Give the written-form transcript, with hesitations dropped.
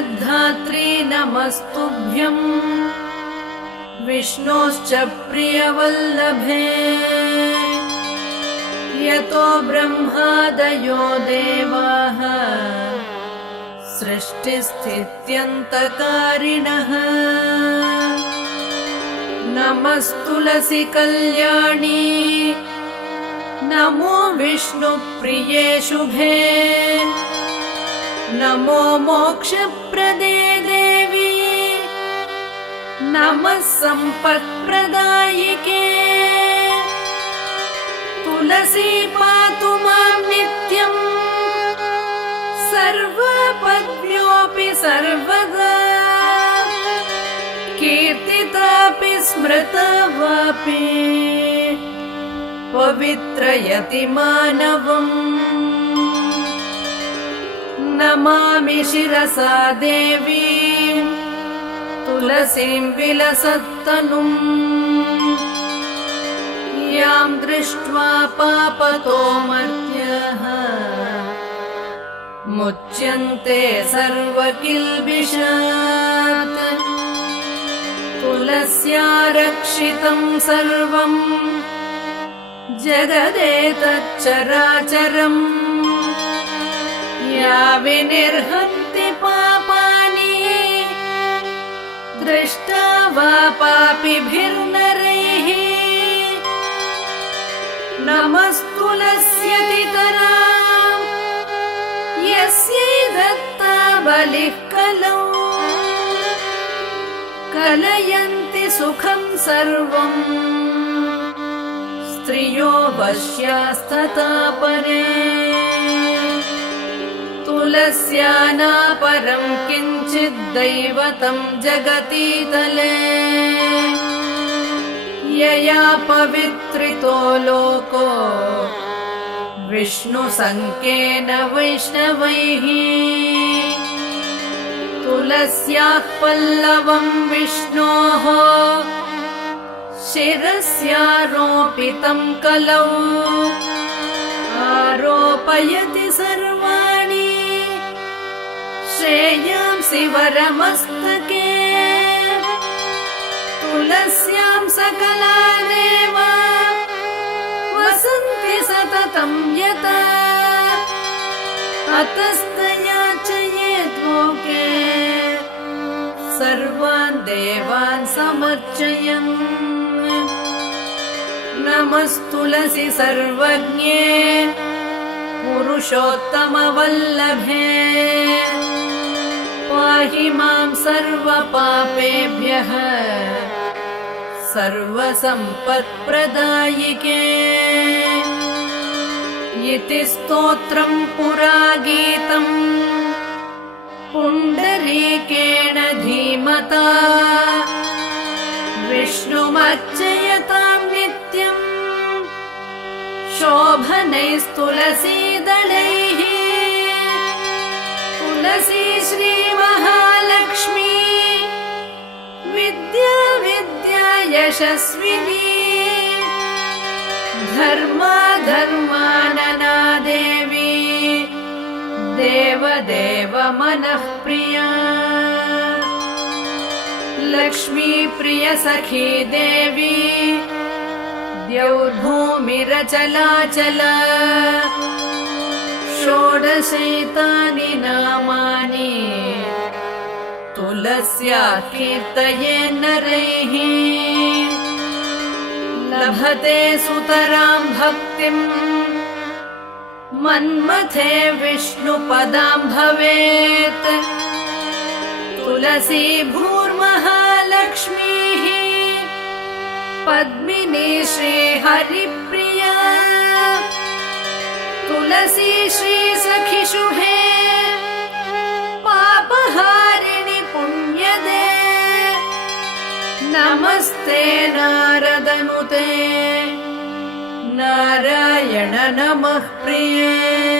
जगद्धात्री नमस्तुभ्यं विष्णोश्च प्रियवल्लभे यतो ब्रह्मादयो देवाः सृष्टिस्थित्यन्तकारिणः नमस्तुलसी कल्याणी नमो विष्णुप्रिये शुभे नमो मोक्षप्रदे देवी नमः सम्पत्प्रदायिके तुलसी पातु मां नित्यं सर्वपद्भ्योऽपि सर्वदा कीर्तितापि स्मृता वापि पवित्रयति मानवम् नमामि शिरसा देवीं तुलसीं विलसत्तनुम् यां दृष्ट्वा पापतो मर्त्याः मुच्यन्ते सर्वकिल्बिषात् तुलस्या रक्षितं सर्वं जगदेतच्चराचरम् या विनिर्हन्ति पापानि दृष्टा वा पापिभिर्नरैः नमस्तुलस्यतितरां यस्यै दत्ता बलिः कलौ कलयन्ति सुखं सर्वम् स्त्रियो वश्यास्तथा परे तुलस्या नापरं किञ्चिद्दैवतं जगतीतले यया पवित्रितो लोको विष्णुसङ्केन वैष्णवैः तुलस्याः पल्लवं विष्णोः शिरस्यारोपितं कलौ आरोपयति सर्वाणि श्रेयांसि वरमस्तके तुलस्यां सकलादेव वसन्ति सततं यथा अतस्तया चयेद्लोके सर्वान् देवान् समर्चयन् नमस्तुलसी सर्वज्ञे पुरुषोत्तमवल्लभे पाहि मां सर्वपापेभ्यः सर्वसम्पत्प्रदायिके इति स्तोत्रं पुरा गीतं पुण्डरीकेण धीमता विष्णुमर्चयतां नित्यं शोभनैस्तुलसीदलैः तुलसी श्रीमहालक्ष्मी विद्या विद्या यशस्विनी धर्मा धर्मानना देवी देवदेव मनः प्रिया लक्ष्मी प्रिय सखी देवी द्यौर्भूमिरचलाचला षोडशैतानि नामानि तुलस्या कीर्तये नरैः लभते सुतरां भक्तिं मन्मथे विष्णुपदां भवेत् तुलसी भूर्महालक्ष्मीः पद्मिनी श्रीहरिप्रिया तुलसी श्रीसखिशुभे पापहारिणि पुण्यदे नमस्ते नारदनुते नारायण नमः प्रिये।